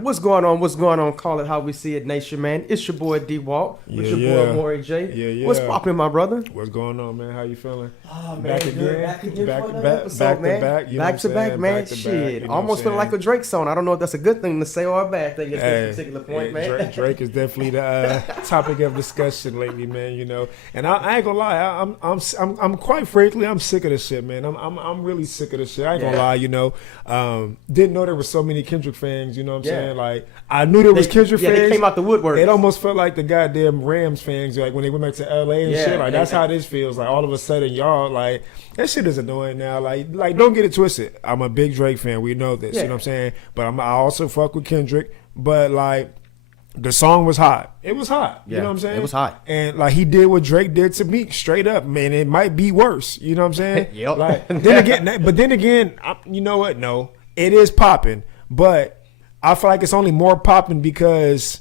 What's going on? What's going on? Call it how we see it, nation, man. It's your boy D Walt. It's your boy Maury J. What's poppin', my brother? What's going on, man? How you feeling? Oh, man, back again, back again back, for another back, episode, back man. to back, you know back to back, man. Back to Shit, back, you know almost feeling like a Drake song. I don't know if that's a good thing to say or a bad thing at this particular point, man. Drake is definitely the topic of discussion lately, man. You know, and I ain't gonna lie, I'm quite frankly, I'm sick of this shit, man. I'm really sick of this shit. I ain't gonna lie, you know. Didn't know there were so many Kendrick fans. You know what I'm saying? Like, I knew there was Kendrick fans. They came out the woodwork. It almost felt like the goddamn Rams fans, like when they went back to LA and shit. Like, that's how this feels. Like, all of a sudden, y'all, like, that shit is annoying now. Like, don't get it twisted. I'm a big Drake fan. We know this. You know what I'm saying? But I also fuck with Kendrick. But, like, the song was hot. It was hot. You know what I'm saying? It was hot. And, like, he did what Drake did to Meek straight up. Man, it might be worse. You know what I'm saying? Yep. Like, then again, you know what? No, it is popping. But I feel like it's only more popping because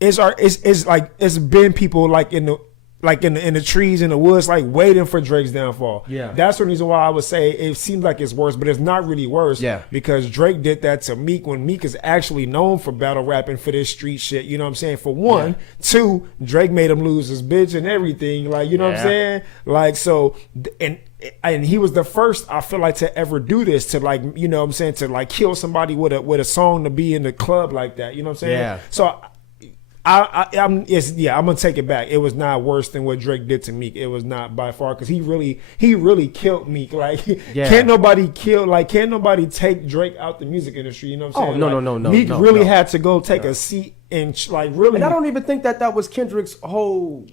it's been people like in the trees in the woods like waiting for Drake's downfall. Yeah, that's the reason why I would say it seems like it's worse, but it's not really worse. Yeah, because Drake did that to Meek when Meek is actually known for battle rapping for this street shit. You know what I'm saying? For one, two, Drake made him lose his bitch and everything. Like, you know what I'm saying? Like, so and he was the first, I feel like, to ever do this, to, like, you know what I'm saying, to like kill somebody with a song to be in the club like that. You know what I'm saying? Yeah. So I'm gonna take it back. It was not worse than what Drake did to Meek. It was not by far, because he really killed Meek. Like, can't nobody take Drake out the music industry. You know what I'm saying? No. Meek really had to go take a seat and like really. And I don't even think that was Kendrick's whole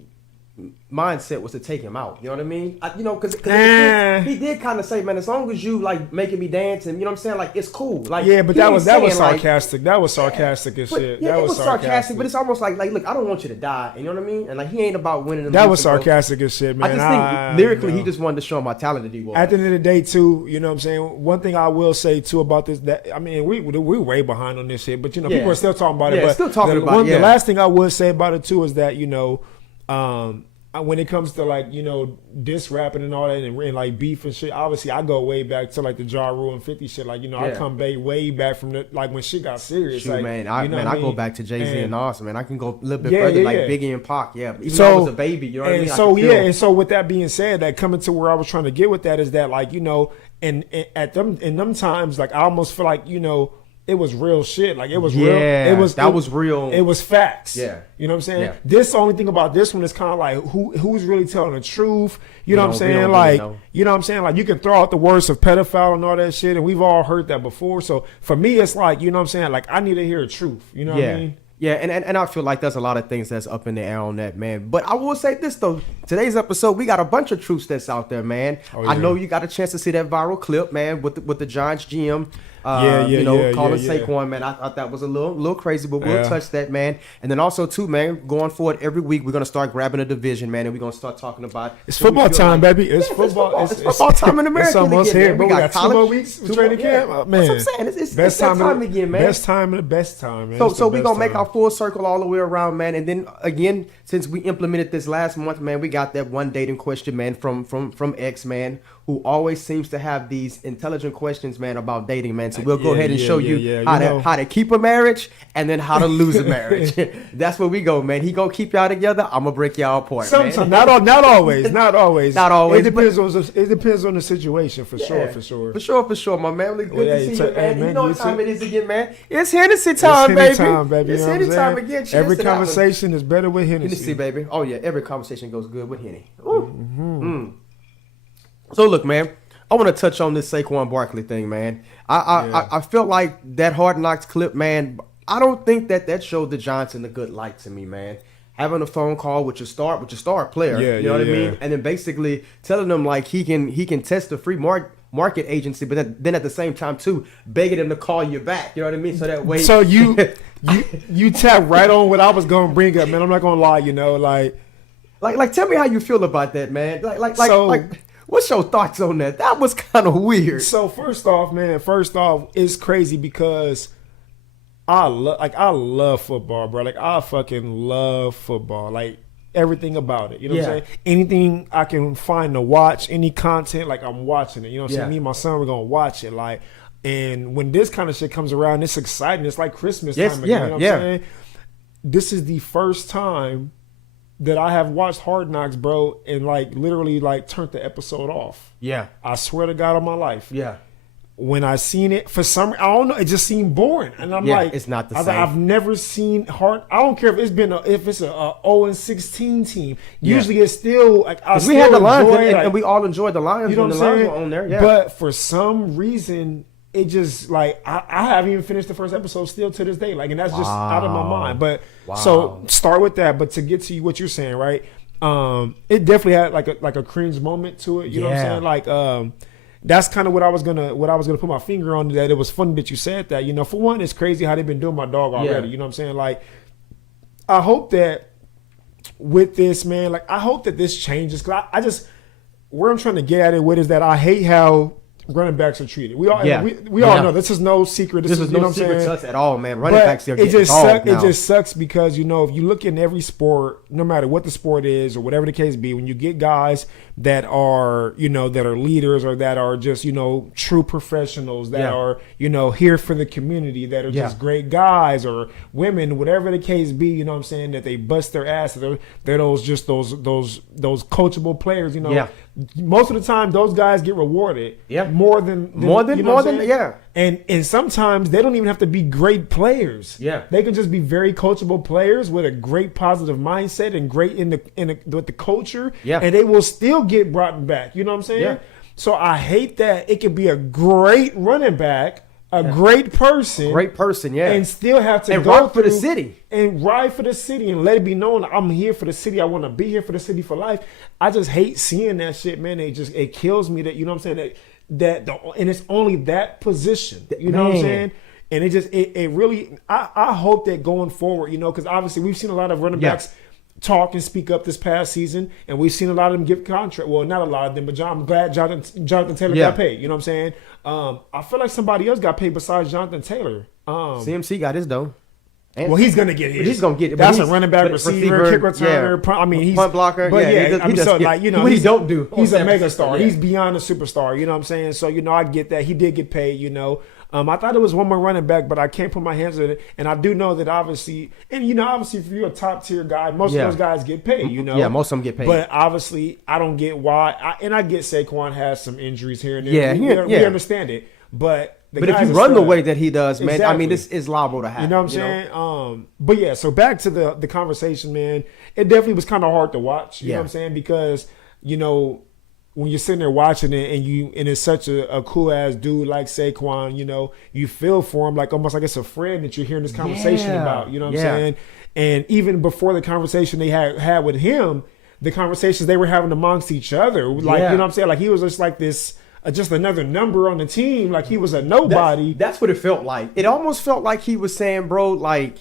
mindset was to take him out. You know what I mean? Because he did kind of say, man, as long as you like making me dance, and you know what I'm saying, like, it's cool. Like, but that was sarcastic. That was sarcastic as shit. Yeah, it was sarcastic, but it's almost like look, I don't want you to die. You know what I mean? And like, he ain't about winning. That was sarcastic as shit, man. I just think lyrically, he just wanted to show my talent that he was. At the end of the day, too, you know what I'm saying. One thing I will say too about this, that I mean, we way behind on this shit, but you know, people are still talking about it. Yeah, but still talking about it. The last thing I would say about it too is that, you know, when it comes to, like, you know, diss rapping and all that, and like beef and shit, obviously I go way back to like the Ja Rule and 50 shit. Like, you know, I come way back from the, like, when shit got serious. Shoot, like, man, I go back to Jay-Z and Nas, man. I can go a little bit further, like Biggie and Pac. Yeah, even though I was a baby, you know what I mean? And so with that being said, that coming to where I was trying to get with that is that, like, you know, and at them times, like, I almost feel like, you know, it was real shit. Like, it was real. That was real. It was facts. Yeah. You know what I'm saying? Yeah. This, the only thing about this one is kind of like who's really telling the truth. You know what I'm saying? Like, you know what I'm saying? Like, you can throw out the words of pedophile and all that shit, and we've all heard that before. So for me, it's like, you know what I'm saying? Like, I need to hear the truth. You know what I mean? Yeah, and I feel like there's a lot of things that's up in the air on that, man. But I will say this, though. Today's episode, we got a bunch of truths that's out there, man. I know you got a chance to see that viral clip, man, with the Giants GM. Calling Saquon, man. I thought that was a little crazy, but we'll touch that, man. And then also, too, man, going forward every week, we're going to start grabbing a division, man, and we're going to start talking about... It's football time, baby. It's football. It's football time in America. It's almost again, here, man. but we got 2 more weeks of training camp. Man. That's what I'm saying. It's best time again, man. Best time and the best time, man. So we're going to make our full circle all the way around, man. And then, again, since we implemented this last month, man, we got that one dating question, man, from X, man, who always seems to have these intelligent questions, man, about dating, man. So we'll go ahead and show you how to keep a marriage and then how to lose a marriage. That's where we go, man. He gonna keep y'all together. I'm gonna break y'all apart. Sometimes, not always. Not always. It depends on the situation, for sure. For sure, my man. Really good to see you, man. You know what time it is again, man. It's Hennessy time, baby. It's Hennessy time again. Cheers. Every conversation is better with Hennessy, baby. Oh yeah, every conversation goes good with Henny. So look, man, I want to touch on this Saquon Barkley thing, man. I felt like that Hard Knocks clip, man. I don't think that showed the Giants in a good light to me, man. Having a phone call with your star player, you know what I mean, and then basically telling them like he can test the free market agency, but then at the same time too begging them to call you back. You know what I mean? So that way, so you tap right on what I was gonna bring up, man. I'm not gonna lie, you know, like tell me how you feel about that, man. Like. What's your thoughts on that? That was kind of weird. So first off, it's crazy because I love football, bro. Like, I fucking love football. Like, everything about it. You know what I'm saying? Anything I can find to watch, any content, like, I'm watching it. You know what I'm saying? Me and my son, we're gonna watch it. Like, And when this kind of shit comes around, it's exciting. It's like Christmas time again. You know what I'm saying? This is the first time that I have watched Hard Knocks, bro, and like literally like turned the episode off. Yeah. I swear to God on my life. Yeah. When I seen it, for some, I don't know, it just seemed boring, and I'm like, it's not the same. I've never seen hard. I don't care if it's been if it's a 0-16 team. Usually it's still like we had the Lions, and we all enjoyed the Lions. You know what I'm saying? On there, yeah. But for some reason, it just like I haven't even finished the first episode still to this day. Like, and that's just out of my mind. But so start with that. But to get to what you're saying, right? It definitely had like a cringe moment to it. You know what I'm saying? Like that's kind of what I was gonna put my finger on. That it was funny that you said that. You know, for one, it's crazy how they've been doing my dog already. You know what I'm saying? Like, I hope that with this, man, like I hope that this changes. Cause I just where I'm trying to get at it with is that I hate how running backs are treated. We all know this is no secret. This is no secret to us at all, man. Running backs are getting dogged now. It just sucks because, you know, if you look in every sport, no matter what the sport is or whatever the case be, when you get guys that are, you know, that are leaders or that are just, you know, true professionals that are, you know, here for the community, that are just great guys or women, whatever the case be, you know what I'm saying, that they bust their ass. They're those coachable players, you know. Yeah. Most of the time, those guys get rewarded. More than and sometimes they don't even have to be great players. Yeah, they can just be very coachable players with a great positive mindset and great with the culture. Yeah, and they will still get brought back. You know what I'm saying? Yeah. So I hate that it could be a great running back, great person, and still have to go ride for the city and ride for the city and let it be known I'm here for the city. I want to be here for the city for life. I just hate seeing that shit, man. It kills me that, you know what I'm saying, and it's only that position. You know what I'm saying? And it really I hope that going forward, you know, because obviously we've seen a lot of running backs talk and speak up this past season, and we've seen a lot of them give contract. Well, not a lot of them, but I'm glad Jonathan Taylor got paid. You know what I'm saying? I feel like somebody else got paid besides Jonathan Taylor. CMC got his though. Well, he's gonna get his. He's gonna get it. That's a running back, receiver, kick returner. I mean, he's punt blocker. But you know, what he don't do. He's a mega star. He's beyond a superstar. You know what I'm saying? So, you know, I get that he did get paid. You know, I thought it was one more running back, but I can't put my hands on it. And I do know that obviously, and you know, obviously, if you're a top tier guy, most of those guys get paid. You know, most of them get paid. But obviously, I don't get why. I get Saquon has some injuries here and there. We understand it, but if you run the way that he does, man, I mean, this is liable to happen. You know what I'm saying? But yeah, so back to the conversation, man. It definitely was kind of hard to watch. You know what I'm saying? Because, you know, when you're sitting there watching it and it's such a cool ass dude like Saquon, you know, you feel for him like almost like it's a friend that you're hearing this conversation about. You know what I'm saying? And even before the conversation they had with him, the conversations they were having amongst each other, like you know what I'm saying? Like he was just like this. Just another number on the team, like he was a nobody. That's what it felt like. It almost felt like he was saying, bro, like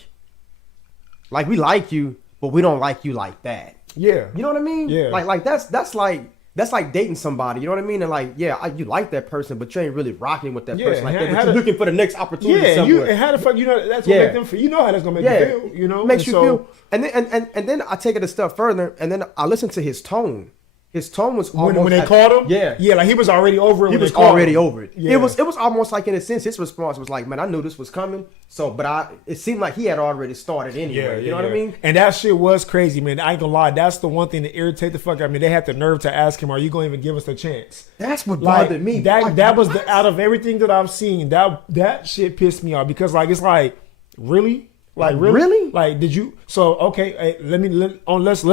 we like you, but we don't like you like that. Yeah. You know what I mean? Yeah. Like that's like dating somebody. You know what I mean? And like, you like that person, but you ain't really rocking with that person like that. But you're looking for the next opportunity somewhere. And how the fuck, you know, that's what make them feel. You know how that's gonna make you feel. You know, makes you feel. And then I take it a step further, and then I listen to his tone. His tone was almost when they called him. Yeah, like he was already over it. He was already over it. Yeah. It was almost like, in a sense, his response was like, "Man, I knew this was coming." So, but it seemed like he had already started anyway. You know what I mean? And that shit was crazy, man. I ain't gonna lie. That's the one thing that irritated the fuck out of me. They had the nerve to ask him, "Are you gonna even give us a chance?" That's what bothered me. That was out of everything that I've seen. That shit pissed me off because it's like, really. Like really? Like did you? So okay, hey, let's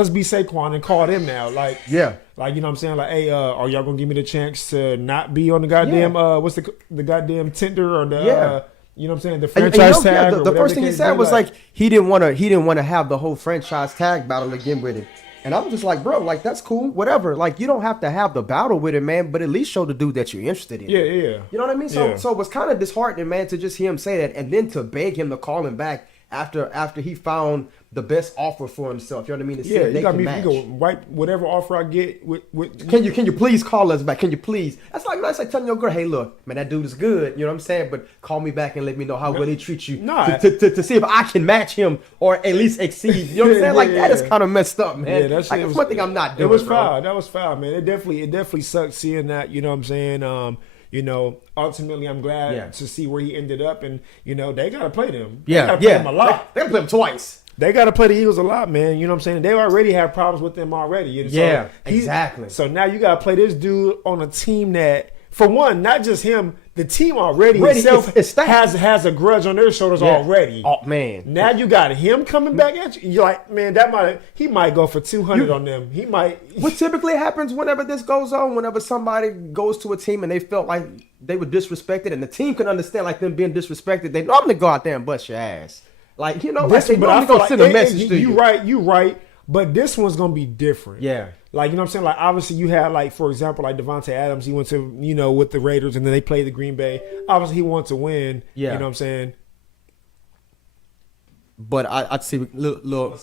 be Saquon and call them now. Like you know what I'm saying? Like, hey, are y'all gonna give me the chance to not be on the goddamn what's the goddamn tender or the you know what I'm saying, the franchise tag? The first thing he said was like he didn't want to have the whole franchise tag battle again with him. And I was just like, bro, like that's cool, whatever. Like you don't have to have the battle with him, man, but at least show the dude that you're interested in. Yeah. You know what I mean? So it was kind of disheartening, man, to just hear him say that, and then to beg him to call him back after he found the best offer for himself. You know what I mean? You got me. You go right. Whatever offer I get. Can you please call us back? Can you please? That's like telling your girl, hey, look, man, that dude is good. You know what I'm saying? But call me back and let me know how well he treats you. To see if I can match him or at least exceed. You know what I'm saying? Like that is kind of messed up, man. Yeah, that's one thing I'm not doing. It was foul. That was foul, man. It definitely sucked seeing that. You know what I'm saying? ultimately I'm glad to see where he ended up, and they gotta play them. They gotta play them a lot. They gotta play them twice. They got to play the Eagles a lot, man. You know what I'm saying? They already have problems with them already. Exactly. So now you got to play this dude on a team that, for one, not just him, the team already itself has a grudge on their shoulders already. Oh, man. Now you got him coming back at you. You're like, man, he might go for 200 on them. He might. What typically happens whenever this goes on, whenever somebody goes to a team and they felt like they were disrespected, and the team can understand like them being disrespected, they normally go out there and bust your ass. Like, they normally gonna send a message to you. You right. But this one's gonna be different. Yeah. Like, you know what I'm saying? Like, obviously you had, like, for example, like Davante Adams, he went to, with the Raiders, and then they played the Green Bay. Obviously he wants to win. Yeah. You know what I'm saying? But I'd see little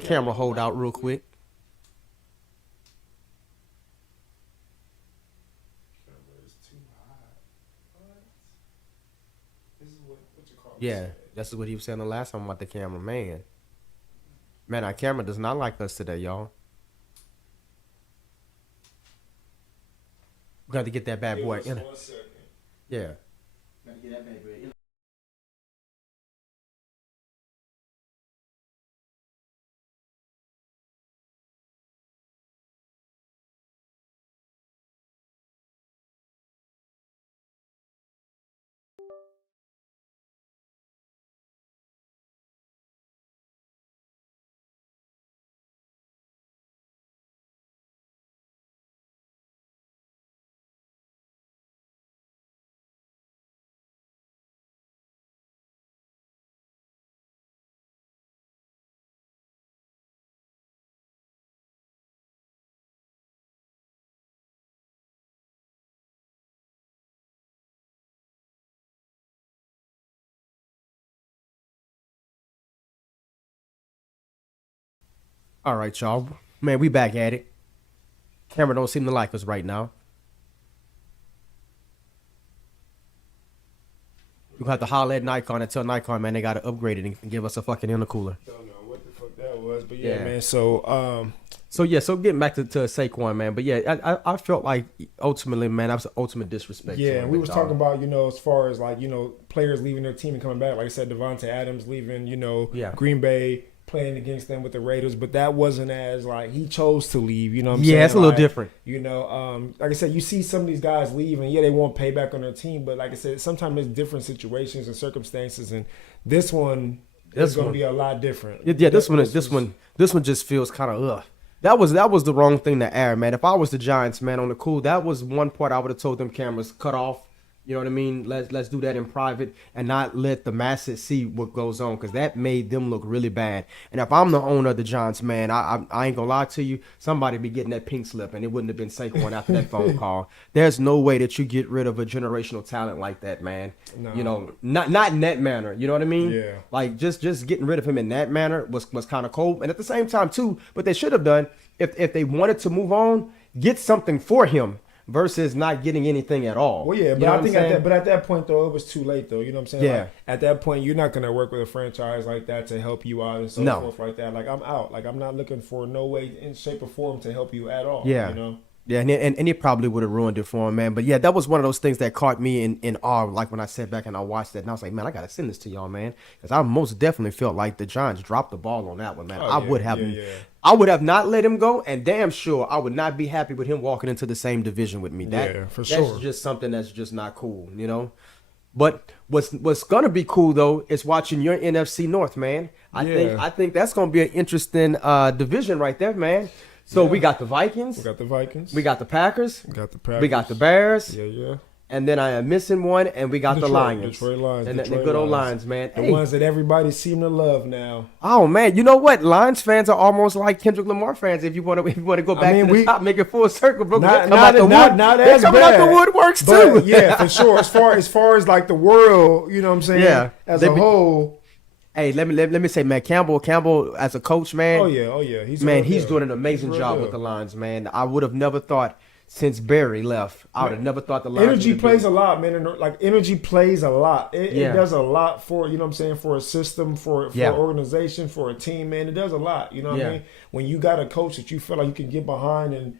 camera hold out real quick. Yeah, that's what he was saying the last time about the camera. Man, our camera does not like us today, y'all. We got to get that bad boy in. Yeah. Got to get that bad boy in. All right, y'all. Man, we back at it. Camera don't seem to like us right now. We're going to have to holler at Nikon and tell Nikon, man, they got to upgrade it and give us a fucking intercooler. Don't know what the fuck that was, but yeah, man. So getting back to Saquon, man. But yeah, I felt like ultimately, man, that was ultimate disrespect. Yeah, and we was talking about, as far as like, players leaving their team and coming back. Like I said, Davante Adams leaving, Green Bay, playing against them with the Raiders, but that wasn't as like he chose to leave. You know what I'm saying? Yeah, it's a little different. Like I said, you see some of these guys leave, and they want payback on their team, but like I said, sometimes it's different situations and circumstances, and this one is going to be a lot different. Yeah, this one just feels kind of ugh. That was the wrong thing to air, man. If I was the Giants, man, on the cool, that was one part I would have told them cameras cut off. You know what I mean? Let's do that in private and not let the masses see what goes on, because that made them look really bad. And if I'm the owner of the Giants, man, I ain't gonna lie to you, somebody be getting that pink slip, and it wouldn't have been Saquon after that phone call. There's no way that you get rid of a generational talent like that, man. No. Not in that manner. You know what I mean? Yeah. Like just getting rid of him in that manner was kind of cold. And at the same time too, what they should have done, if they wanted to move on, get something for him versus not getting anything at all. Well, yeah, but I think at that point though, it was too late though. You know what I'm saying? Yeah. Like, at that point, you're not gonna work with a franchise like that to help you out and so forth like that. Like, I'm out. Like, I'm not looking for no way in shape or form to help you at all. Yeah. Yeah, and it probably would have ruined it for him, man. But yeah, that was one of those things that caught me in awe. Like when I sat back and I watched that, and I was like, man, I gotta send this to y'all, man, because I most definitely felt like the Giants dropped the ball on that one, man. I would have not let him go, and damn sure I would not be happy with him walking into the same division with me. For sure. That's just something that's just not cool, But what's gonna be cool though is watching your NFC North, man. I think that's gonna be an interesting division right there, man. So we got the Vikings. We got the Vikings. We got the Packers. We got the Packers. We got the Bears. Yeah. And then I am missing one, and we got the Lions. Detroit Lions. And the good old Lions, man. The ones that everybody seem to love now. Oh, man. You know what? Lions fans are almost like Kendrick Lamar fans if you want to go back to the top, make it full circle, bro. Not out the woodworks, too. But, yeah, for sure. As far as like the world, you know what I'm saying? Yeah. As a whole. Hey, let me say, man, Campbell as a coach, man. Oh yeah. He's doing an amazing job with the Lions, man. I would have never thought since Barry left, I would have never thought the Lions. Energy plays a lot, man. Like energy plays a lot. It does a lot for, you know what I'm saying, for a system, for an organization, for a team, man. It does a lot. You know what I mean? When you got a coach that you feel like you can get behind and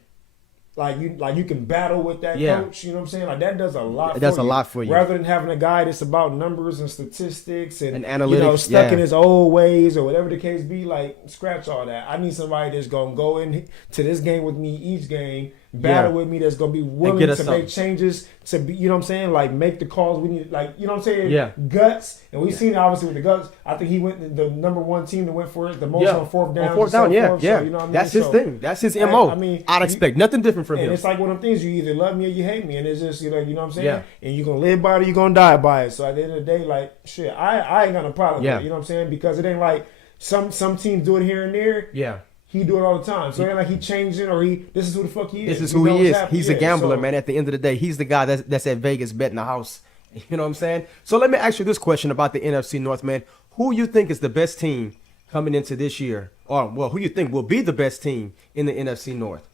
like you can battle with that coach. You know what I'm saying? Like that does a lot. That's a lot for you. Rather than having a guy that's about numbers and statistics and analytics, stuck in his old ways or whatever the case be. Like scratch all that. I need somebody that's gonna go into this game with me each game. Battle with me, that's gonna be willing to make changes to be, you know what I'm saying, like make the calls we need, like, you know what I'm saying, guts. And we've seen obviously with the guts. I think he went the number one team that went for it the most on fourth down. So, you know what I mean? That's his thing. That's his MO. I mean, I'd expect nothing different from him. And it's like one of them things, you either love me or you hate me, and it's just you know what I'm saying. Yeah. And you're gonna live by it, or you're gonna die by it. So at the end of the day, like shit, I ain't got no problem with it. You know what I'm saying? Because it ain't like some teams do it here and there. Yeah. He do it all the time. So it ain't like he changed it or this is who the fuck he is. This is who he is. He's a gambler, man. At the end of the day, he's the guy that's at Vegas betting the house. You know what I'm saying? So let me ask you this question about the NFC North, man. Who you think is the best team coming into this year? Or, well, who you think will be the best team in the NFC North?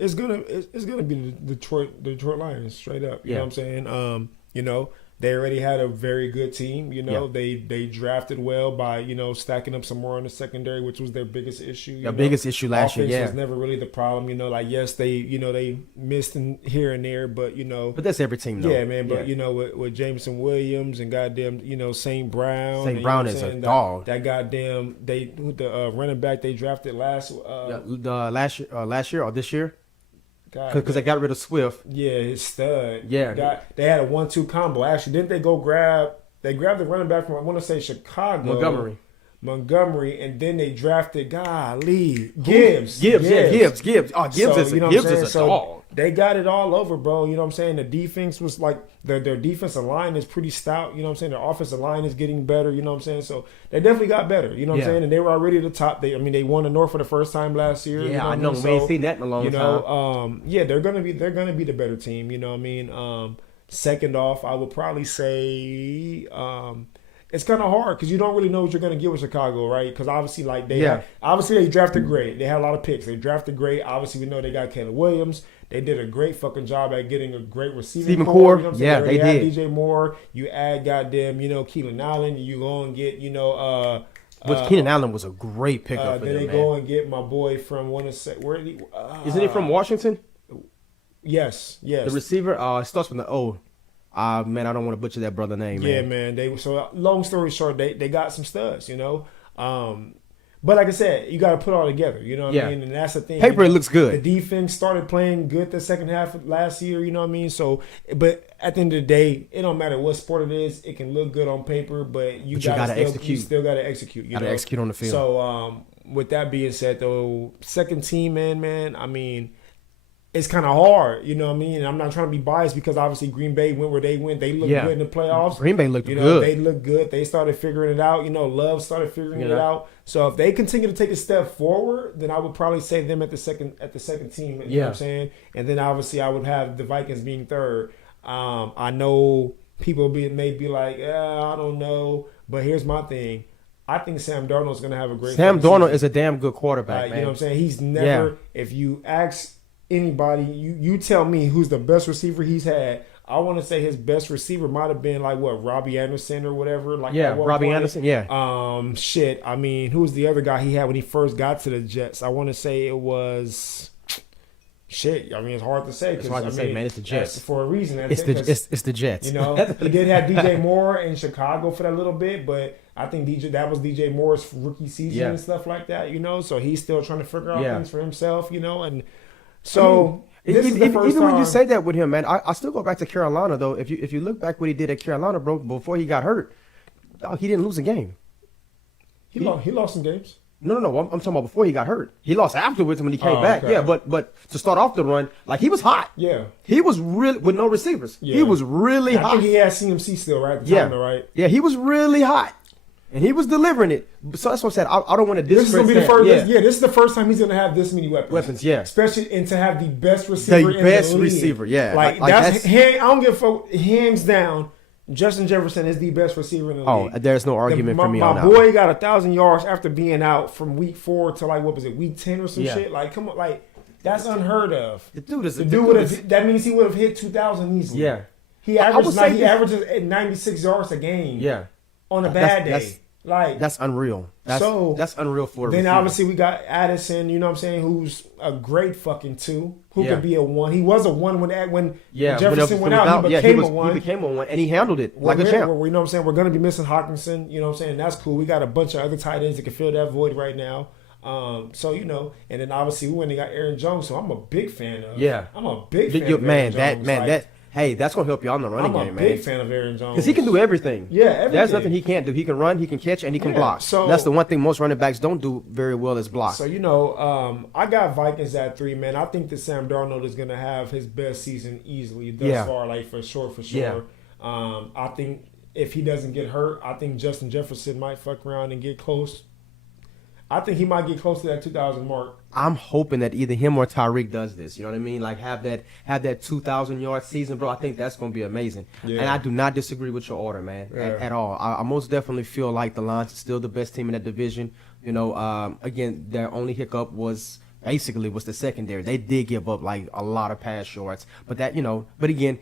It's gonna be the Detroit Lions, straight up. You know what I'm saying? You know, they already had a very good team. You know, they drafted well by, stacking up some more on the secondary, which was their biggest issue. Biggest issue last year. Offense was never really the problem. You know, like yes, they missed here and there, but But that's every team, though. Yeah, man. But with Jameson Williams and goddamn, St. Brown. St. Brown is a dog. That goddamn the running back they drafted last year or this year. Because they got rid of Swift. Yeah, his stud. Yeah. They had a 1-2 combo. Actually, didn't they go grab the running back from, I want to say, Chicago. Montgomery, and then they drafted, Gibbs. Gibbs. Oh, Gibbs is a dog. They got it all over, bro. You know what I'm saying? The defense was like, their defensive line is pretty stout. You know what I'm saying? Their offensive line is getting better. You know what I'm saying? So they definitely got better. You know what I'm saying? And they were already at the top. They won the North for the first time last year. Yeah, I know. We ain't seen that in a long time. They're gonna be the better team. You know what I mean? Second off, I would probably say it's kind of hard because you don't really know what you're going to get with Chicago, right? Because obviously, they drafted great. They had a lot of picks. They drafted great. Obviously, we know they got Caleb Williams. They did a great fucking job at getting a great receiving core. You know they did. DJ Moore. You add goddamn, Keenan Allen. You go and get, Which Keenan Allen was a great pickup for them, Then they go and get my boy from, isn't he from Washington? Yes. The receiver, it starts with the O. Man, I don't want to butcher that brother name. Yeah, man. Long story short, they got some studs, But like I said, you got to put it all together, you know what I mean? And that's the thing. Paper, it looks good. The defense started playing good the second half of last year, you know what I mean? So, but at the end of the day, it don't matter what sport it is. It can look good on paper, but you got to execute. You still got to execute. You got to execute on the field. So, with that being said, though, second team, man, I mean, it's kind of hard, you know what I mean? And I'm not trying to be biased because obviously Green Bay went where they went. They looked good in the playoffs. Green Bay looked good. They looked good. They started figuring it out. Love started figuring it out. So if they continue to take a step forward, then I would probably say them at the second team. You know what I'm saying? And then obviously I would have the Vikings being third. I know people may be like, I don't know. But here's my thing. I think Sam Darnold's going to have a great Sam Darnold is a damn good quarterback, man. You know what I'm saying? He's never, if you ask anybody, you tell me who's the best receiver he's had. I want to say his best receiver might have been Robbie Anderson or whatever. Robbie Anderson. Yeah. I mean, who was the other guy he had when he first got to the Jets? I want to say it was. Shit, I mean, it's hard to say. It's hard to say, man. It's the Jets for a reason. It's the Jets. He did have DJ Moore in Chicago for that little bit, but I think that was DJ Moore's rookie season and stuff like that. So he's still trying to figure out things for himself. And. So even when you say that with him, man, I still go back to Carolina though. If you look back what he did at Carolina, bro, before he got hurt, he didn't lose a game. He lost some games. No. I'm talking about before he got hurt. He lost afterwards when he came back. Okay. Yeah, but to start off the run, he was hot. Yeah, he was really with no receivers. Yeah. He was really hot. I think he had CMC still right at the time, though, right? Yeah, he was really hot. And he was delivering it. So that's what I said. I don't want to disrespect. This is going to be the first. This is the first time he's going to have this many weapons. Yeah. Especially and to have the best receiver in the league. Receiver, yeah. That's I don't give a fuck. Hands down, Justin Jefferson is the best receiver in the league. Oh, there's no argument for me on that. My boy got 1,000 yards after being out from week 4 to week 10 or some shit. Come on, that's unheard of. The dude is that means he would have hit 2,000 easily. Yeah. He averages at 96 yards a game. Yeah. On a bad day. Like that's unreal. That's unreal for then obviously we got Addison, you know what I'm saying, who's a great fucking 2, who could be a 1. He was a 1 when Jefferson went out. He became a 1. He became a 1 and he handled it like a champ. You know what I'm saying? We're gonna be missing Hawkinson, you know what I'm saying? That's cool. We got a bunch of other tight ends that can fill that void right now. So you know, and then obviously we went and got Aaron Jones, so I'm a big fan of. Yeah, I'm a big fan of Aaron Jones. Hey, that's gonna help you on the running game, man. I'm a big fan of Aaron Jones because he can do everything. Yeah, everything. There's nothing he can't do. He can run, he can catch, and he can block. So that's the one thing most running backs don't do very well is block. So you know, I got Vikings at 3, man. I think that Sam Darnold is gonna have his best season easily thus far, like for sure. Yeah. I think if he doesn't get hurt, I think Justin Jefferson might fuck around and get close. I think he might get close to that 2,000 mark. I'm hoping that either him or Tyreek does this. You know what I mean? Like have that 2,000-yard season, bro. I think that's going to be amazing. Yeah. And I do not disagree with your order, man, at all. I most definitely feel like the Lions are still the best team in that division. You know, again, their only hiccup was the secondary. They did give up like a lot of pass yards, but again.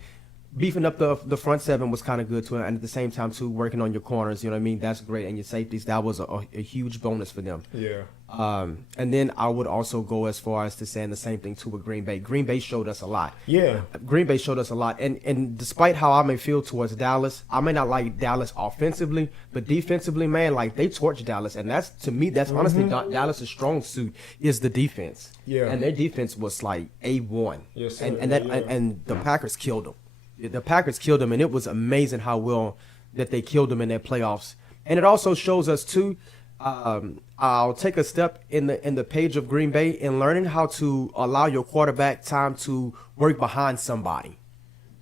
Beefing up the front 7 was kind of good too, and at the same time too, working on your corners, you know what I mean? That's great, and your safeties, that was a huge bonus for them. Yeah. And then I would also go as far as to saying the same thing too with Green Bay. Green Bay showed us a lot. Yeah. Green Bay showed us a lot, and despite how I may feel towards Dallas, I may not like Dallas offensively, but defensively, man, like they torched Dallas, and that's to me, that's honestly Dallas' strong suit is the defense. Yeah. And their defense was like A1. Yes, sir. And the Packers killed them. The Packers killed them, and it was amazing how well that they killed them in their playoffs. And it also shows us too. I'll take a step in the page of Green Bay in learning how to allow your quarterback time to work behind somebody.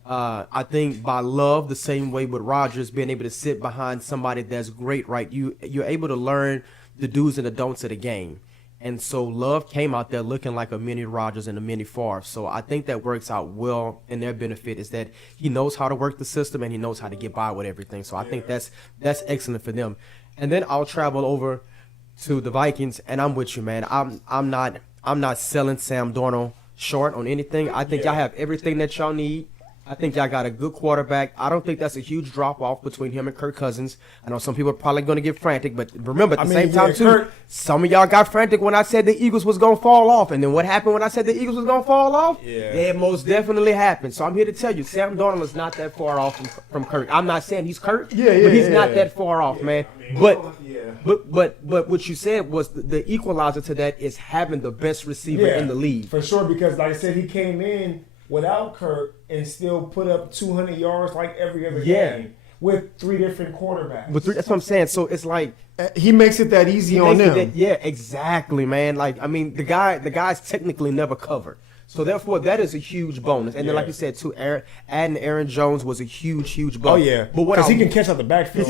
I think by Love, the same way with Rodgers, being able to sit behind somebody that's great, right? You're able to learn the do's and the don'ts of the game. And so Love came out there looking like a mini Rodgers and a mini Favre. So I think that works out well in their benefit is that he knows how to work the system and he knows how to get by with everything. So I think that's excellent for them. And then I'll travel over to the Vikings, and I'm with you, man. I'm not selling Sam Darnold short on anything. I think y'all have everything that y'all need. I think y'all got a good quarterback. I don't think that's a huge drop-off between him and Kirk Cousins. I know some people are probably going to get frantic, but remember, at the same time, too, some of y'all got frantic when I said the Eagles was going to fall off. And then what happened when I said the Eagles was going to fall off? Yeah. It most definitely happened. So I'm here to tell you, Sam Darnold is not that far off from Kirk. I'm not saying he's Kirk, but he's not that far off, man. But what you said was the equalizer to that is having the best receiver in the league. For sure, because like I said, he came in without Kirk and still put up 200 yards like every other game with 3 different quarterbacks. That's what I'm saying. So it's like he makes it that easy on them. Exactly, man. Like I mean, the guy's technically never covered. So therefore, that is a huge bonus. And then, like you said, too, adding Aaron Jones was a huge bonus. Oh yeah, because he can catch out the backfield.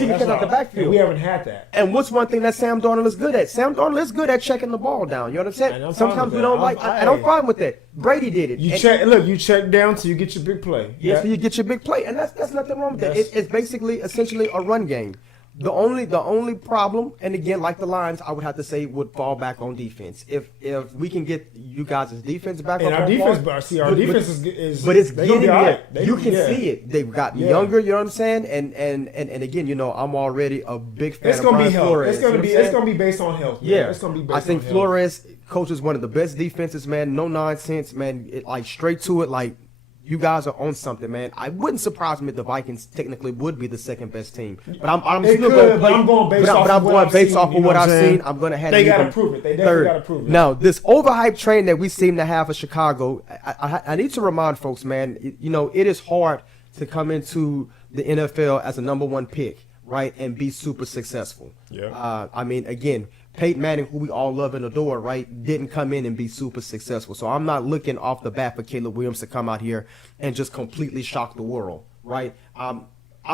We haven't had that. And what's one thing that Sam Darnold is good at? Sam Darnold is good at checking the ball down. You know what I'm saying? Sometimes we don't like. And I'm fine with that. Brady did it. You check down till you get your big play. Yes, you get your big play, and that's nothing wrong with that. It's basically essentially a run game. The only problem, and again, like the Lions, I would have to say would fall back on defense. If we can get you guys' defense back on our defense, our defense is but it's getting there. You can see it. They've gotten younger. You know what I'm saying? And again, you know, I'm already a big fan. It's gonna of be health. Flores. It's gonna be based on health. Man. Yeah, it's gonna be based on health. I think Flores coaches one of the best defenses, man. No nonsense, man. Like straight to it, like. You guys are on something, man. I wouldn't surprise me if the Vikings technically would be the second best team. But I'm still going to play. I'm going based off of what I've seen. I'm going to have They got to prove it. They definitely got to prove it. Now, this overhyped train that we seem to have of Chicago, I need to remind folks, man, you know, it is hard to come into the NFL as a number 1 pick, right, and be super successful. Yeah. I mean, again, Peyton Manning, who we all love and adore, right, didn't come in and be super successful. So I'm not looking off the bat for Caleb Williams to come out here and just completely shock the world, right? I'm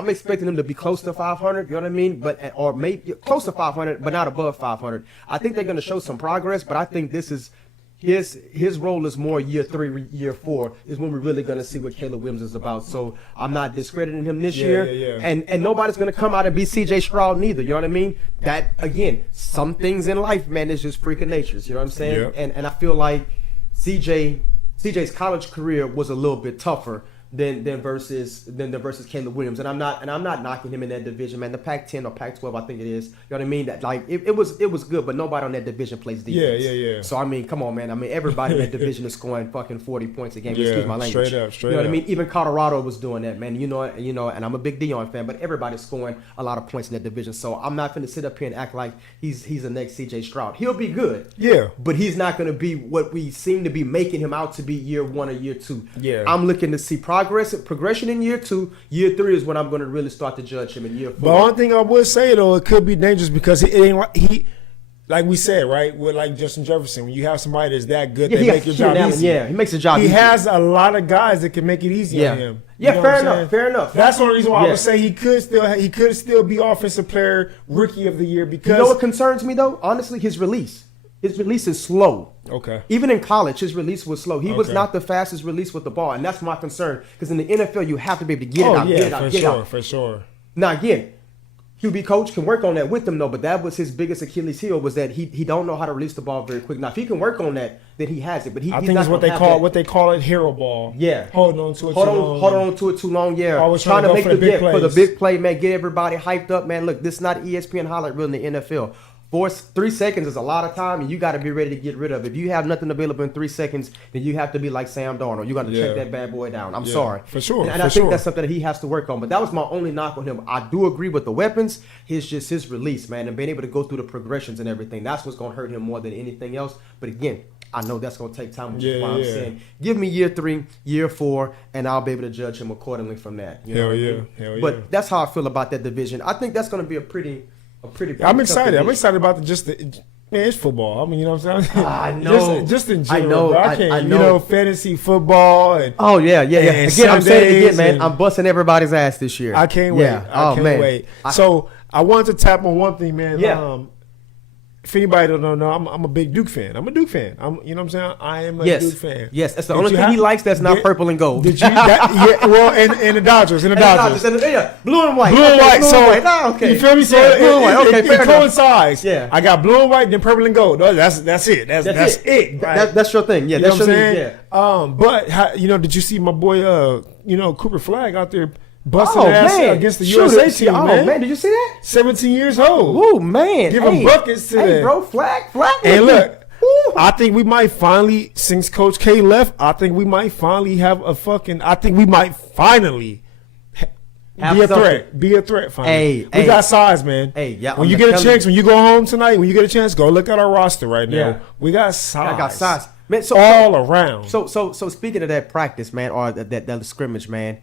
expecting him to be close to 500, you know what I mean? Or maybe close to 500, but not above 500. I think they're going to show some progress, but I think this is his role is more year 3, year 4 is when we're really going to see what Caleb Williams is about. So I'm not discrediting him this year. Yeah. And nobody's going to come out and be C.J. Stroud neither. You know what I mean? That, again, some things in life, man, is just freak of nature. You know what I'm saying? Yeah. And I feel like CJ's college career was a little bit tougher than versus Caleb Williams. And I'm not knocking him in that division, man. The Pac-10 or Pac-12, I think it is. You know what I mean? That like it was good, but nobody on that division plays defense. Yeah. So I mean, come on, man. I mean, everybody in that division is scoring fucking 40 points a game. Yeah, excuse my language. straight up. You know what I mean? Even Colorado was doing that, man. You know, and I'm a big Deion fan, but everybody's scoring a lot of points in that division. So I'm not going to sit up here and act like he's the next C.J. Stroud. He'll be good. Yeah. But he's not going to be what we seem to be making him out to be year 1 or year 2. Yeah. I'm looking to see progression in year 2. Year 3 is when I'm going to really start to judge him in year 4. But one thing I would say though, it could be dangerous because it ain't like we said, right? With like Justin Jefferson, when you have somebody that's that good, they make your job easy. Yeah, he makes the job easy. easy. He has a lot of guys that can make it easy on him. Yeah, fair enough. That's one reason why I would say he could still be offensive player, rookie of the year. Because you know what concerns me though? Honestly, his release. His release is slow. Okay. Even in college, his release was slow. He was not the fastest release with the ball, and that's my concern. Because in the NFL, you have to be able to get it out, get it out. For sure. Now again, QB coach can work on that with him though, but that was his biggest Achilles heel was that he don't know how to release the ball very quick. Now if he can work on that, then he has it. But I think it's what they call it hero ball. Yeah, holding on to it hold on to it too long. Yeah, always trying to make the big play, man. Get everybody hyped up, man. Look, this is not ESPN highlight reel in the NFL. 3 seconds is a lot of time, and you got to be ready to get rid of it. If you have nothing available in 3 seconds, then you have to be like Sam Darnold. You got to check that bad boy down. I'm sorry. For sure. And I think that's something that he has to work on. But that was my only knock on him. I do agree with the weapons. It's just his release, man, and being able to go through the progressions and everything. That's what's going to hurt him more than anything else. But again, I know that's going to take time, which is why I'm saying give me year 3, year 4, and I'll be able to judge him accordingly from that. Hell yeah. But that's how I feel about that division. I think that's going to be a pretty I'm excited. I'm excited about it's football. I mean, you know what I'm saying? I know. Just in general, bro. I can't, you know, fantasy football. And, Again, I'm saying it again, man. I'm busting everybody's ass this year. I can't wait. I can't wait. So I wanted to tap on one thing, man. Yeah. If anybody don't know, I'm a big Duke fan. I'm a Duke fan. You know what I'm saying? I am a Duke fan. Yes, that's the only thing he likes that's not purple and gold. Did you? And the Dodgers. Blue and white. Blue and white. You feel me? So blue and white. Okay, it coincides. Yeah. I got blue and white, then purple and gold. That's it. That's it. Right? That's your thing. Yeah, that's your thing. Yeah. But did you see my boy Cooper Flagg out there busting ass against the USA team, man. Man, did you see that? 17 years old. Oh, man. Giving buckets to that. Bro, flag. And look, I think we might finally, since Coach K left, I think we might finally have be a threat finally. We got size, man. When you get a chance, when you go home tonight, go look at our roster right now. Yeah. We got size. I got size. Man, all around. So speaking of that practice, man, or that scrimmage, man,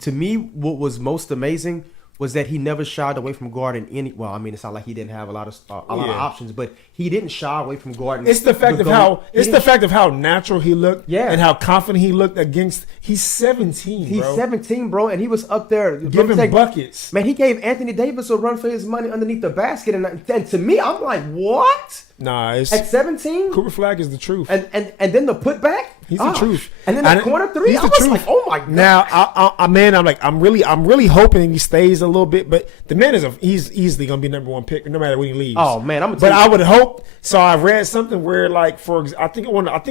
to me, what was most amazing was that he never shied away from guarding any. Well, I mean, it's not like he didn't have a lot of options, but he didn't shy away from guarding. It's the fact of how natural he looked, and how confident he looked against. He's 17. He's 17, bro, and he was up there giving buckets. Man, he gave Anthony Davis a run for his money underneath the basket, and to me, I'm like, what? Nah, at 17, Cooper Flagg is the truth. And then the putback, he's the truth. And then the corner three, I was like, oh my god. Now, I'm really hoping he stays a little bit, but the man he's easily gonna be number 1 pick no matter when he leaves. Oh man, I would hope. So I read something where, like, I think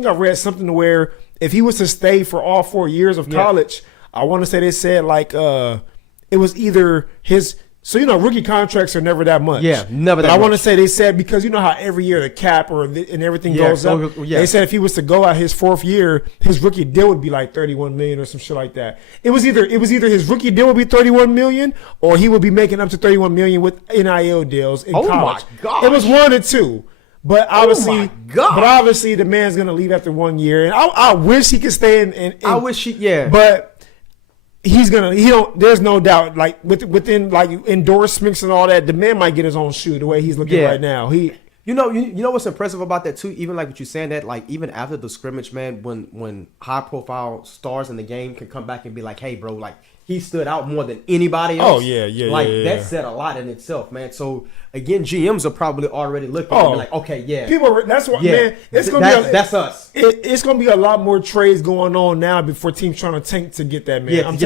I read something where if he was to stay for all 4 years of college, I want to say they said like it was either his. So, rookie contracts are never that much. Yeah, never that much. I want to say they said, because you know how every year the cap and everything goes up. Yeah. They said if he was to go out his 4th year, his rookie deal would be like $31 million or some shit like that. It was either his rookie deal would be $31 million or he would be making up to $31 million with NIL deals in college. My God. It was one or two. But obviously, the man's gonna leave after 1 year, and I wish he could stay in. I wish he, but there's no doubt, like within like endorsements and all that, the man might get his own shoe the way he's looking right now. You know what's impressive about that too, even like what you're saying, that like even after the scrimmage, man, when high profile stars in the game can come back and be like, hey bro, like he stood out more than anybody else. That said a lot in itself, man. So again, GMs are probably already looking and be like, okay, that's what, man. It's gonna that's us. It's gonna be a lot more trades going on now before teams trying to tank to get that man. I'm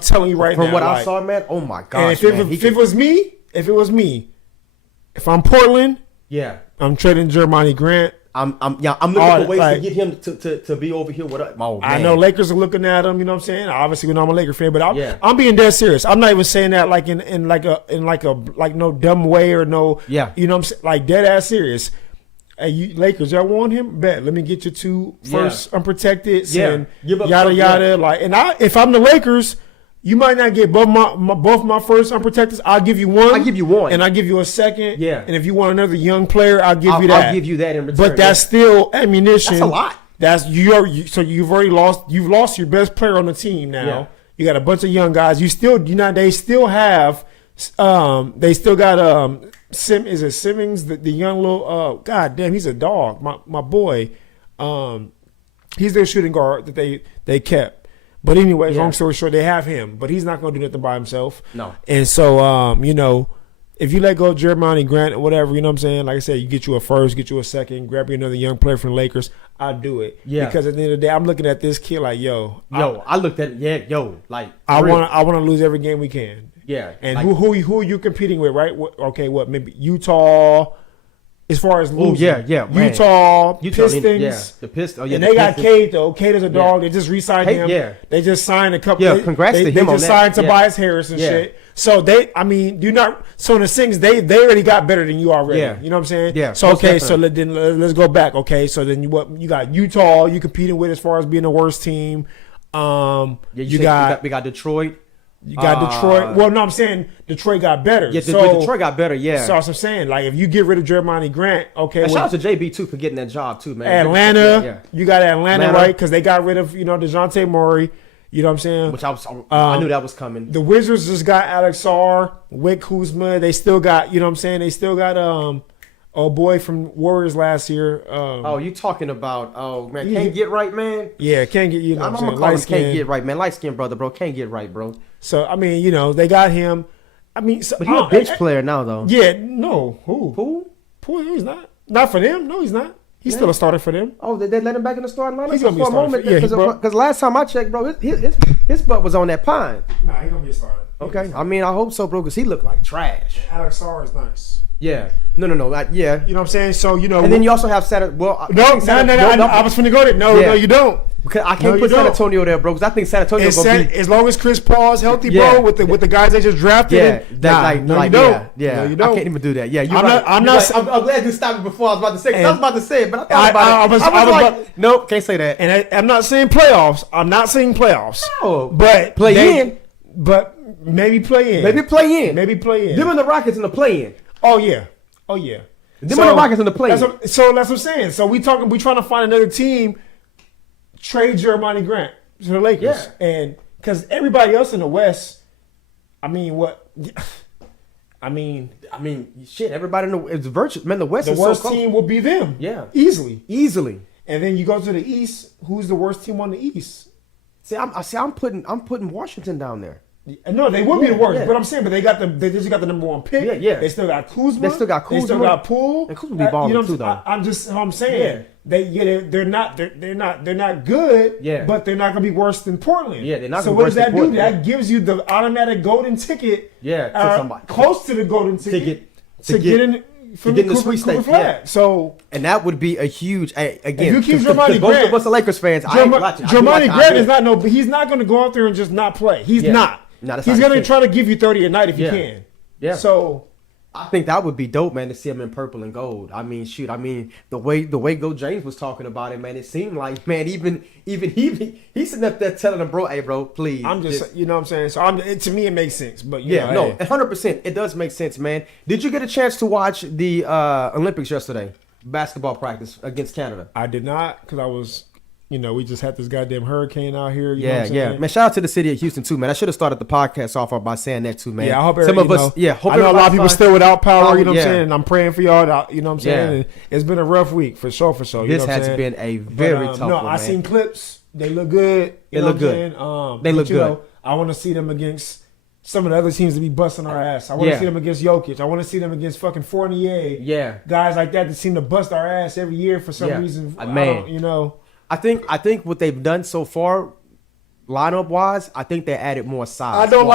telling you right now. From what I saw, man, oh my gosh. And if it was me, if I'm Portland, yeah, I'm trading Jermani Grant. I'm looking for ways to get him to be over here with us. Oh, I know Lakers are looking at him. You know what I'm saying? Obviously, when I'm a Laker fan, but I'm being dead serious. I'm not even saying that like in no dumb way or no. Yeah. You know what I'm saying? Like dead ass serious. Hey, you Lakers, y'all want him? Bet. Let me get you 2 first unprotected. Yeah. Give up yada yada. Like, and if I'm the Lakers, you might not get both my first unprotected. I'll give you one. I'll give you one, and I'll give you a second. Yeah. And if you want another young player, I'll give you that. I'll give you that in return. But that's still ammunition. That's a lot. That's so you've already lost. You've lost your best player on the team now. Yeah. You got a bunch of young guys. They still have. They still got is it Simmons, the young little god damn, he's a dog. My boy. He's their shooting guard that they kept. But anyway, long story short, they have him, but he's not gonna do nothing by himself. No. And so if you let go of Jeremiah Grant or whatever, you know what I'm saying? Like I said, you get you a first, get you a second, grab you another young player from the Lakers, I'd do it. Yeah. Because at the end of the day, I'm looking at this kid like, I looked at like I want to lose every game we can. Yeah. And like, who are you competing with, right? What maybe Utah as far as losing. Utah Pistons. The Pistons. And they got Cade, though. Cade is a dog. They just re-signed him. Yeah. They just signed a couple. Yeah, congrats to him They on just signed Tobias Harris and shit. So so in the things, they already got better than you already. Yeah. You know what I'm saying? Yeah. So, okay, so let's go back. Okay, so then you got Utah you competing with as far as being the worst team. We got Detroit. You got Detroit. Well, no, I'm saying Detroit got better. Yeah, Detroit got better, yeah. So that's what I'm saying. Like, if you get rid of Jeremiah Grant, okay. And shout out to JB, too, for getting that job, too, man. Atlanta. You got Atlanta, right? Because they got rid of, DeJounte Murray. You know what I'm saying? Which I knew that was coming. The Wizards just got Alex Sarr, Wick Kuzma. They still got, you know what I'm saying? They still got old boy from Warriors last year. You talking about, can't get right, man? Yeah, can't get, I'm going to call him can't get right, man. Light-skinned brother, bro. Can't get right, bro. So, I mean, they got him. I mean, but he's a bench player now, though. Yeah, no. Who? Who? He's not. Not for them. No, he's not. He's still a starter for them. Oh, they let him back in the starting lineup? He's going to be a starter. Because last time I checked, bro, his butt was on that pine. Nah, he's going to be a starter. Okay. I mean, I hope so, bro, because he looked like trash. Alex Sarr is nice. Yeah. No. Yeah. You know what I'm saying? So, And then you also have Saturday. Well, no. I was finna go there. No, you don't. Because I can't put San Antonio there, bro, because I think San Antonio going to be... As long as Chris Paul is healthy, bro, with the guys they just drafted. You don't. No, you don't. I can't even do that. Yeah, you're right. I'm glad you stopped me before I was about to say it. I was about to say it, but I thought about it. I was like, nope, can't say that. And I'm not saying playoffs. I'm not saying playoffs. No. But play in. But maybe play in. Maybe play in. Them and the Rockets in the play in. Oh, yeah. Them and the Rockets in the play in. So that's what I'm saying. So we trying to find another team, trade Jeremiah Grant to the Lakers. Yeah. And because everybody else in the West, shit, everybody in it's virtual. Man, the West the is worst so team will be them. Yeah. Easily. And then you go to the East. Who's the worst team on the East? I'm putting Washington down there. No, they would be the worst. Yeah. But I'm saying, they just got the number one pick. Yeah. They still got Kuzma. They still got Poole. And Kuzma be balling too, though. I'm saying. Yeah. They're not good. Yeah. But they're not gonna be worse than Portland. Yeah, they're not. So what does that do? That gives you the automatic golden ticket. Yeah. To somebody close to the golden ticket to get in. To get in the sweepstakes, So, and that would be a huge. Again, if you keep Jeremiah Grant, both of us are Lakers fans. Jeremiah Grant is not he's not going to go out there and just not play. He's not. He's going to try to give you 30 a night if he can. Yeah. So, I think that would be dope, man, to see him in purple and gold. I mean, shoot. I mean, the way Go James was talking about it, man, it seemed like, man, even he's sitting up there telling him, bro, hey, bro, please. I'm just, you know what I'm saying? So to me, it makes sense. But 100%, it does make sense, man. Did you get a chance to watch the Olympics yesterday? Basketball practice against Canada? I did not, because I was. We just had this goddamn hurricane out here. You know what I'm saying? Man, shout out to the city of Houston, too, man. I should have started the podcast off by saying that, too, man. Yeah, I hope some of us, I know a lot of people still without power, you know what I'm saying? And I'm praying for y'all, you know what I'm saying? And it's been a rough week, for sure. This has been a very tough one, I seen clips. They look good. They look good. They look good. I want to see them against some of the other teams to be busting our ass. I want to see them against Jokic. I want to see them against fucking Fournier. Yeah. Guys like that seem to bust our ass every year for some reason. Man. I think what they've done so far, lineup wise, I think they added more size. I don't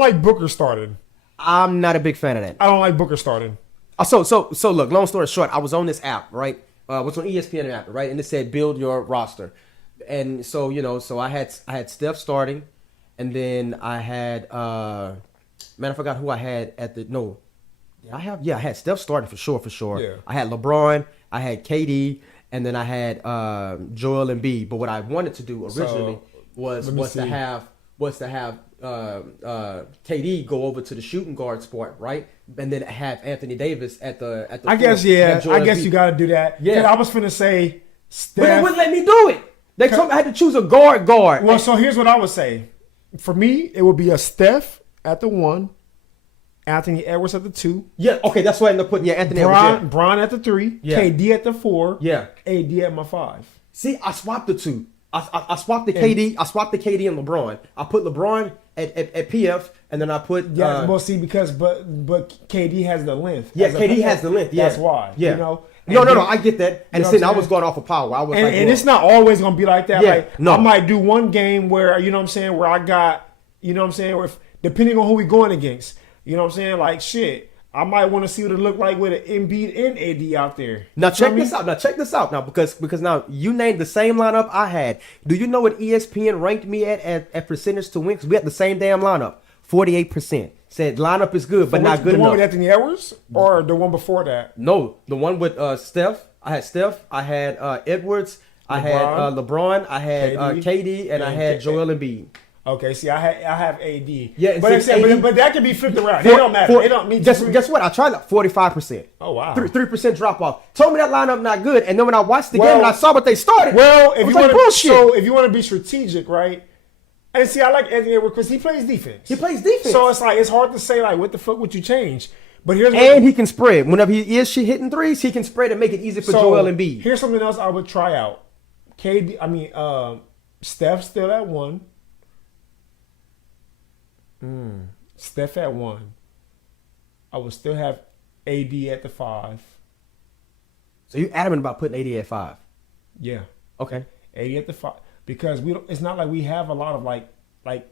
like Booker starting. I'm not a big fan of that. I don't like Booker starting. So look, long story short, I was on this app, right? was on ESPN app, right? And it said build your roster. And so, so I had Steph starting, and then I had I forgot who I had I had Steph starting for sure. Yeah. I had LeBron, I had KD, and then I had Joel Embiid. But what I wanted to do originally was to have KD go over to the shooting guard spot, right? And then have Anthony Davis at the I guess you got to do that. Yeah. I was finna say Steph. But they wouldn't let me do it. They told me I had to choose a guard. Well, so here's what I would say. For me, it would be a Steph at the 1, Anthony Edwards at the 2. Yeah, okay, that's what I ended up putting. Yeah, Anthony Edwards. Yeah. Bron at the 3. Yeah. KD at the 4. Yeah. AD at my 5. See, I swapped the two. I swapped the KD. I swapped the KD and LeBron. I put LeBron at PF, and then I put but KD has the length. Yeah, KD has the length. Yeah, that's why. Yeah. No, I get that. And I was going off of power. I was and it's not always gonna be like that. Yeah, like I might do one game where where I got where depending on who we going against. Like shit. I might want to see what it looked like with an Embiid and AD out there. Now check this out. Now because now you named the same lineup I had. Do you know what ESPN ranked me at percentage to win? Because we had the same damn lineup, 48%. Said lineup is good, but not good enough. The one with Anthony Edwards or the one before that? No, the one with Steph. I had Steph. I had Edwards. I had LeBron. I had KD, and I had Joel Embiid. Okay, see, I have AD. Yeah, but that can be flipped around. It don't matter. It don't mean guess what? I tried that 45%. Oh wow, 3% drop off. Told me that lineup not good, and then when I watched the game and I saw what they started, if you want to be strategic, right? And see, I like Anthony Edwards because he plays defense. So it's hard to say like what the fuck would you change. But he can spread whenever he is hitting threes. He can spread and make it easy for Joel Embiid. Here's something else I would try out. Steph still at 1. Steph at 1. I would still have AD at the 5. So you adamant about putting AD at 5? Yeah. Okay. AD at the 5 because it's not like we have a lot of like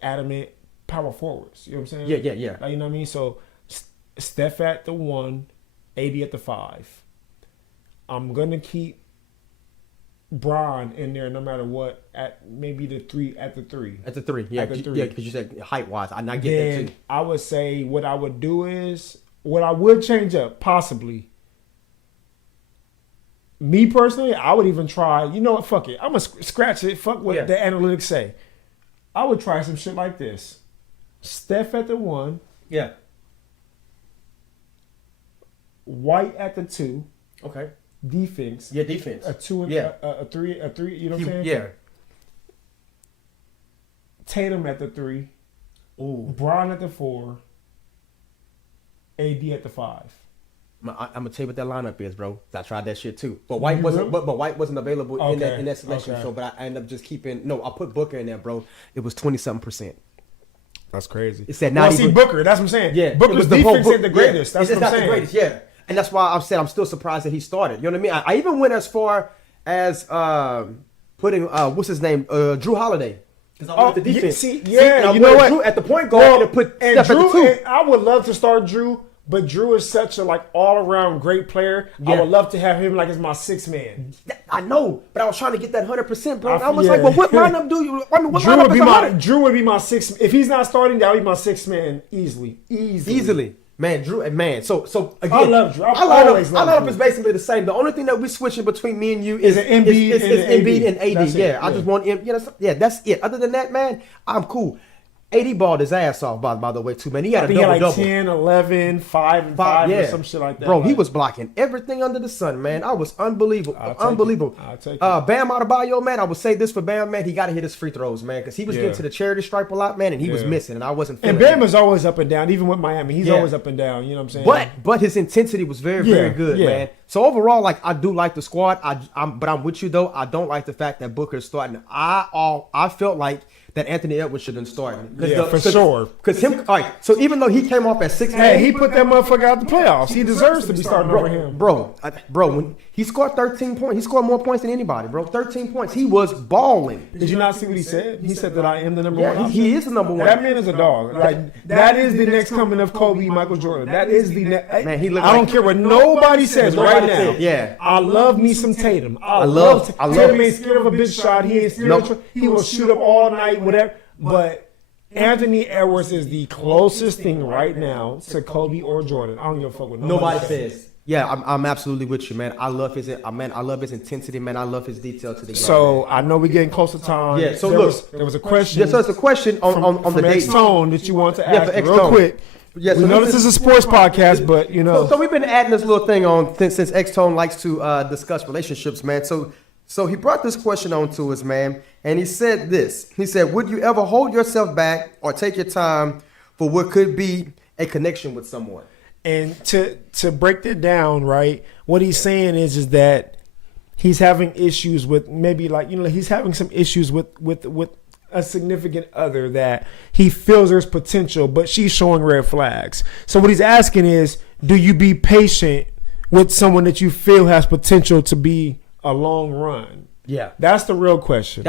adamant power forwards. You know what I'm saying? Yeah. Like, you know what I mean? So Steph at the 1, AD at the 5. I'm gonna keep Bron in there no matter what at maybe the 3 at the 3. At the 3, yeah. Because you said height wise, I get that too. I would say what I would do is what I would change up possibly. Me personally, I would even try. You know what? Fuck it. I'm gonna scratch it. Fuck what the analytics say. I would try some shit like this. Steph at the 1. Yeah. White at the 2. Okay. Defense. Yeah, defense. A 2 and a 3. You know what I'm saying? Yeah. Tatum at the 3. Ooh. Bron at the 4. AD at the 5. I'm gonna tell you what that lineup is, bro. I tried that shit too, but White wasn't. But White wasn't available in that selection show. But I ended up just keeping. No, I put Booker in there, bro. It was 20-something%. That's crazy. It said not even Booker. That's what I'm saying. Yeah, Booker's defense ain't the greatest. That's what I'm saying. The greatest. Yeah, and that's why I said I'm still surprised that he started. You know what I mean? I even went as far as putting what's his name, Drew Holiday. Because I wanted the defense. You know what? Drew at the point guard and put Steph Drew, at the 2. I would love to start Drew. But Drew is such a all around great player. Yeah. I would love to have him as my 6th man. I know, but I was trying to get that 100%, bro. I was like, well, what lineup do you? I mean, what Drew lineup would is be 100? Drew would be my 6th. If he's not starting, that would be my 6th man easily. Man, Drew, man. So again, I love Drew. Our lineup is basically the same. The only thing that we're switching between me and you is Embiid and AD. Yeah, I just want that's it. Other than that, man, I'm cool. AD balled his ass off, by the way, too, man. He had a double-double. 10, 11, 5, and 5 or some shit like that. Bro, he was blocking everything under the sun, man. I was unbelievable. Unbelievable. I'll take it. Bam Adebayo, man, I would say this for Bam, man. He got to hit his free throws, man, because he was getting to the charity stripe a lot, man, and he was missing, and I wasn't feeling it. And Bam is always up and down, even with Miami. He's always up and down, you know what I'm saying? But his intensity was very, very good, man. So overall, I do like the squad. But I'm with you, though. I don't like the fact that Booker's starting. I felt like that Anthony Edwards shouldn't start. For sure. Because him, all right, so even though he came off at 6 he put that motherfucker out the playoffs. He deserves to be starting over him. Bro, when He scored 13 points. He scored more points than anybody, bro. 13 points. He was balling. Did you not see what he said? He said that I am the number one. He is the number one. That man is a dog. Like that is the next coming of Kobe, Michael Jordan. That is the next. Man, I don't care what nobody says right now. Yeah. I love me some Tatum. I love Tatum. Ain't scared of a bitch shot. He ain't scared. He will shoot up all night, whatever. But Anthony Edwards is the closest thing right now to Kobe or Jordan. I don't give a fuck what nobody says. Yeah, I'm absolutely with you, man. I love his intensity, man. I love his detail to the game. So I know we're getting close to time. Yeah. So there was a question. Yeah. So it's a question on the date. X-Tone that you want to ask real quick. Yeah, so we know this is a sports podcast, but you know. So we've been adding this little thing on since X-Tone likes to discuss relationships, man. So he brought this question on to us, man, and he said this. He said, "Would you ever hold yourself back or take your time for what could be a connection with someone?" And to break that down, right? What he's saying is that he's having issues with maybe he's having some issues with a significant other that he feels there's potential, but she's showing red flags. So what he's asking is, do you be patient with someone that you feel has potential to be a long run? Yeah, that's the real question.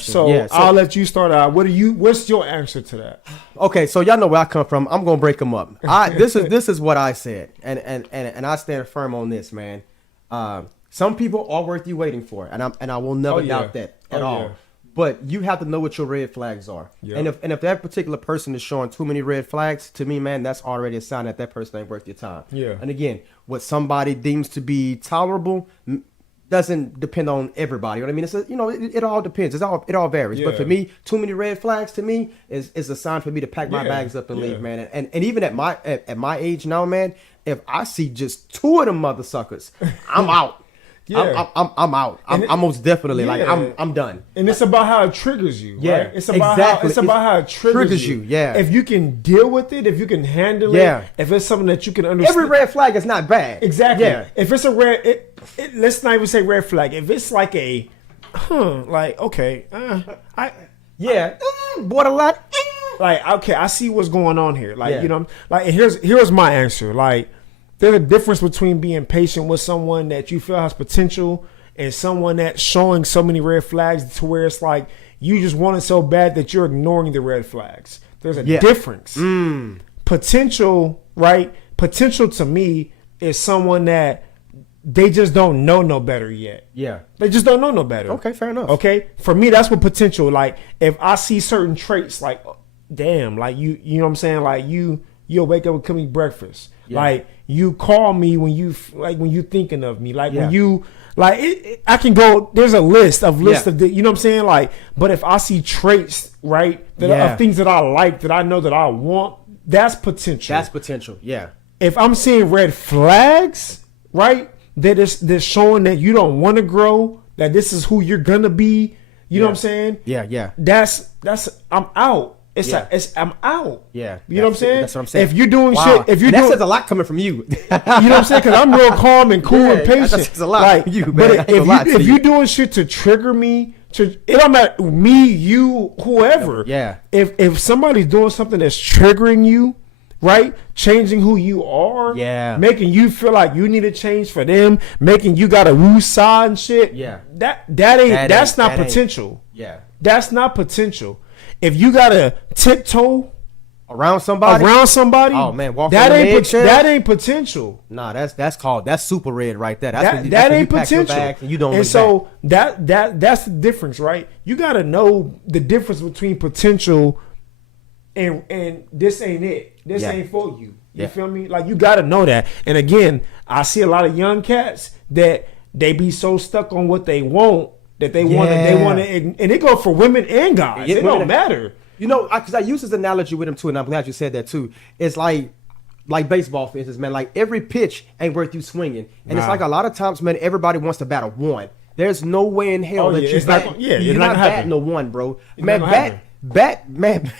So I'll let you start out. What's your answer to that? Okay, so y'all know where I come from. I'm gonna break them up. This is what I said, and I stand firm on this, man. Some people are worth you waiting for, and I will never doubt that at all. Yeah. But you have to know what your red flags are. Yep. And if that particular person is showing too many red flags, to me, man, that's already a sign that person ain't worth your time. Yeah. And again, what somebody deems to be tolerable doesn't depend on everybody. You know what I mean? It all depends. It all varies. Yeah. But for me, too many red flags to me is a sign for me to pack my bags up and leave, man. And even at my age now, man, if I see just two of them mother suckers, I'm out. Yeah. I'm out. I'm most definitely I'm done. And it's about how it triggers you. Yeah, right? It's about how it triggers you. Yeah. If you can deal with it, if you can handle it, if it's something that you can understand. Every red flag is not bad. Exactly. Yeah. If it's a let's not even say red flag. If it's like a, borderline. Like, okay, I see what's going on here. Like, and here's my answer. Like, there's a difference between being patient with someone that you feel has potential and someone that's showing so many red flags to where it's like you just want it so bad that you're ignoring the red flags. There's a difference. Potential, right? Potential to me is someone that they just don't know no better yet. Yeah. They just don't know no better. Okay, fair enough. Okay? For me, that's what potential, like, if I see certain traits, like, damn, like, you know what I'm saying? Like, you'll wake up and cook me breakfast. Yeah. Like, you call me when you thinking of me. Like, when you, like, I can go, there's a list of you know what I'm saying? Like, but if I see traits, right, that are things that I like, that I know that I want, that's potential. That's potential, yeah. If I'm seeing red flags, right, that showing that you don't want to grow, that this is who you're gonna be, you know what I'm saying? Yeah. That's I'm out. I'm out. Yeah. You know what I'm saying? That's what I'm saying. If you're doing shit, that says a lot coming from you. You know what I'm saying? Because I'm real calm and cool and patient. That says a lot from you, man. But if you're doing shit to trigger me, it don't matter me, you, whoever. Yeah. If somebody's doing something that's triggering you, right? Changing who you are. Yeah. Making you feel like you need to change for them. Making you got a woo side and shit. Yeah. That's not potential. Yeah. That's not potential. If you gotta tiptoe around somebody, oh man, that ain't potential. Nah, that's super red right there. That ain't potential. And you don't. And so that's the difference, right? You gotta know the difference between potential and this ain't it. This ain't for you. You feel me? Like, you gotta know that. And again, I see a lot of young cats that they be so stuck on what they want that they want to, and it go for women and guys. It don't matter. You know, because I use this analogy with him too, and I'm glad you said that too. It's like baseball, for instance, man. Like, every pitch ain't worth you swinging, and it's like a lot of times, man, everybody wants to bat a 1. There's no way in hell that you're not batting a 1, bro. Man, bat, man.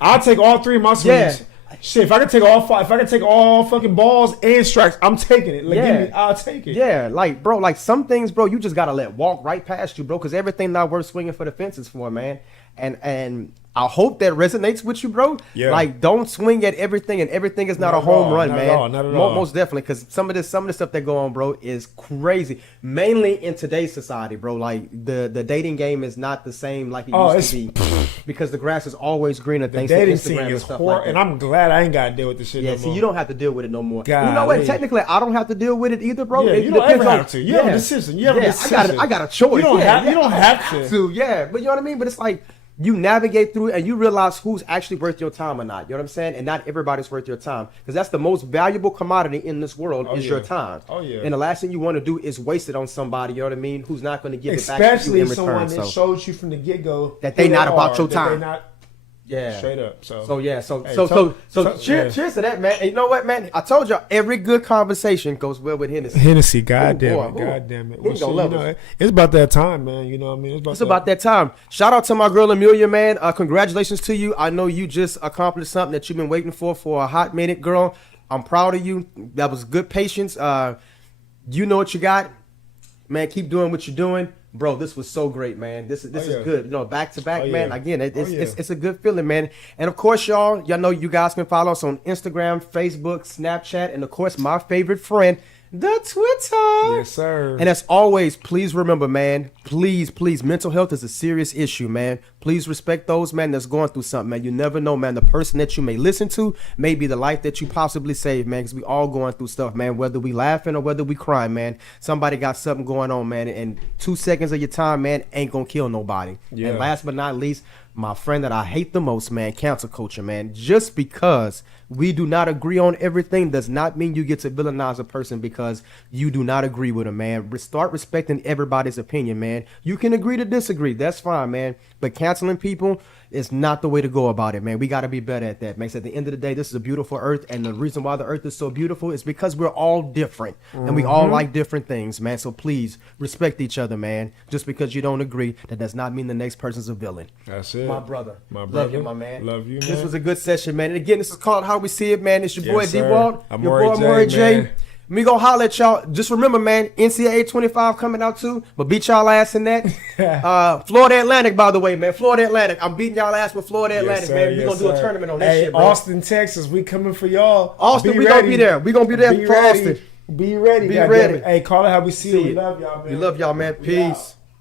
I'll take all 3 of my swings. Yeah. Shit, if I can take all fucking balls and strikes, I'm taking it. Like, I'll take it. Yeah, like, bro, like, some things, bro, you just gotta let walk right past you, bro, because everything not worth swinging for the fences for, man. And I hope that resonates with you, bro. Yeah. Like, don't swing at everything, and everything is not a home run, man. Not at all. Most definitely, because some of the stuff that go on, bro, is crazy. Mainly in today's society, bro. Like, the dating game is not the same like it used to be, because the grass is always greener. Thanks to Instagram and stuff like that. And I'm glad I ain't got to deal with this shit. Yeah, you don't have to deal with it no more. You know what? Technically, I don't have to deal with it either, bro. Yeah, you don't ever have to. You have a decision. You have a decision. I got a choice. You don't have to. Yeah, but you know what I mean. But it's like, you navigate through it and you realize who's actually worth your time or not. You know what I'm saying? And not everybody's worth your time, because that's the most valuable commodity in this world is your time. Oh yeah. And the last thing you want to do is waste it on somebody. You know what I mean? Who's not going to give it back to you in return. Especially someone that shows you from the get go that they not about your time. Yeah, straight up. So cheers to that, man. And you know what, man? I told y'all, every good conversation goes well with Hennessy. Hennessy, goddamn it. Well, it's about that time, man. You know what I mean? It's about that time. Shout out to my girl Amelia, man. Congratulations to you. I know you just accomplished something that you've been waiting for a hot minute, girl. I'm proud of you. That was good patience. You know what you got, man. Keep doing what you're doing. Bro, this was so great, man. This is good. You know, back to back, man. Again, it's a good feeling, man. And of course, y'all know you guys can follow us on Instagram, Facebook, Snapchat, and of course, my favorite friend, the Twitter. Yes, sir. And as always, please remember, man, please, mental health is a serious issue, man. Please respect those, man, that's going through something, man. You never know, man. The person that you may listen to may be the life that you possibly save, man, because we all going through stuff, man, whether we laughing or whether we crying, man. Somebody got something going on, man, and 2 seconds of your time, man, ain't gonna kill nobody. Yeah. And last but not least, my friend that I hate the most, man, cancel culture, man. Just because we do not agree on everything does not mean you get to villainize a person because you do not agree with them, man. Start respecting everybody's opinion, man. You can agree to disagree. That's fine, man. But canceling people is not the way to go about it, man. We got to be better at that, man. So at the end of the day, this is a beautiful earth. And the reason why the earth is so beautiful is because we're all different. And we all like different things, man. So please respect each other, man. Just because you don't agree, that does not mean the next person's a villain. That's it. My brother. Love you, my man. Love you, man. This was a good session, man. And again, this is called How We See It, man. It's your boy D-Walt. Your boy Murray J. Me go holler at y'all. Just remember, man, NCAA 25 coming out too, but beat y'all ass in that. Florida Atlantic, by the way, man. Florida Atlantic. I'm beating y'all ass with Florida Atlantic, man. We're going to do a tournament on that shit, bro. Austin, Texas, we coming for y'all. Austin, we going to be there. We going to be there for Austin. Be ready. Be ready. Hey, call it How We See It. We love y'all, man. We love y'all, man. Peace.